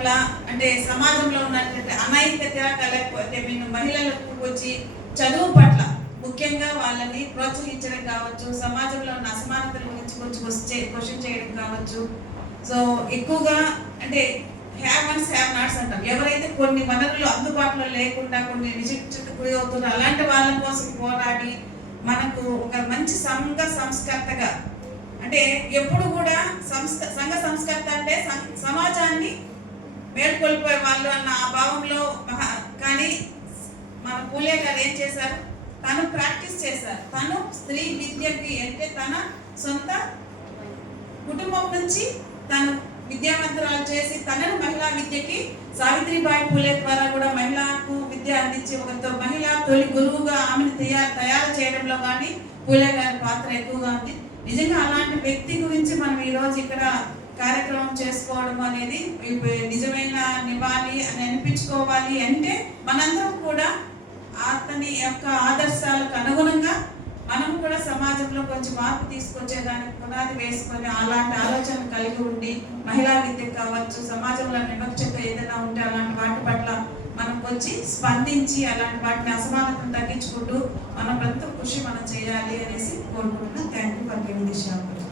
పట్ల అంటే సమాజంలో ఉన్నటువంటి అనైక్యత లేకపోతే మహిళలకు వచ్చి చదువు పట్ల ముఖ్యంగా వాళ్ళని ప్రోత్సహించడం కావచ్చు, సమాజంలో ఉన్న అసమానతల గురించి కొంచెం క్వశ్చన్ చేయడం కావచ్చు. సో ఎక్కువగా అంటే హ్యావ్ అండ్స్ హ్యావ్ నాట్స్ అంటాం. ఎవరైతే కొన్ని వనరులు అందుబాటులో లేకుండా కొన్ని నిశ్చితకు గురి అవుతున్నారు అలాంటి వాళ్ళ కోసం పోరాడి మనకు ఒక మంచి సంస్కర్తగా అంటే ఎప్పుడు కూడా సంఘ సంస్కర్త అంటే సమాజాన్ని మేల్కొల్పోయే వాళ్ళు అన్న ఆ భావంలో. కానీ మన పూలే గారు ఏం చేశారు, తను ప్రాక్టీస్ చేశారు. తను స్త్రీ విద్యకి అంటే తన సొంత కుటుంబం నుంచి తను విద్యావంతురాలు చేసి తనను మహిళా విద్యకి సావిత్రిబాయి పూలే ద్వారా కూడా మహిళకు విద్య అందించి ఒక మహిళా తొలి గురువుగా ఆమెను తయారు చేయడంలో కానీ పూలే గారి పాత్ర ఎక్కువగా ఉంది. నిజంగా అలాంటి వ్యక్తి గురించి మనం ఈరోజు ఇక్కడ కార్యక్రమం చేసుకోవడం అనేది నిజమైన నివాళి అని అనిపించుకోవాలి. అంటే మనందరం కూడా అతని యొక్క ఆదర్శాలకు అనుగుణంగా మనం కూడా సమాజంలో కొంచెం మార్పు తీసుకొచ్చేదానికి పునాది వేసుకొని అలాంటి ఆలోచన కలిగి ఉండి మహిళా విద్య కావచ్చు, సమాజంలో వివక్షత ఏదైనా ఉంటే అలాంటి వాటి పట్ల మనం వచ్చి స్పందించి అలాంటి వాటిని అసమానతను తగ్గించుకుంటూ మన ప్రతి కృషి మనం చేయాలి అనేసి కోరుకుంటున్నాం. Thank you for giving this opportunity.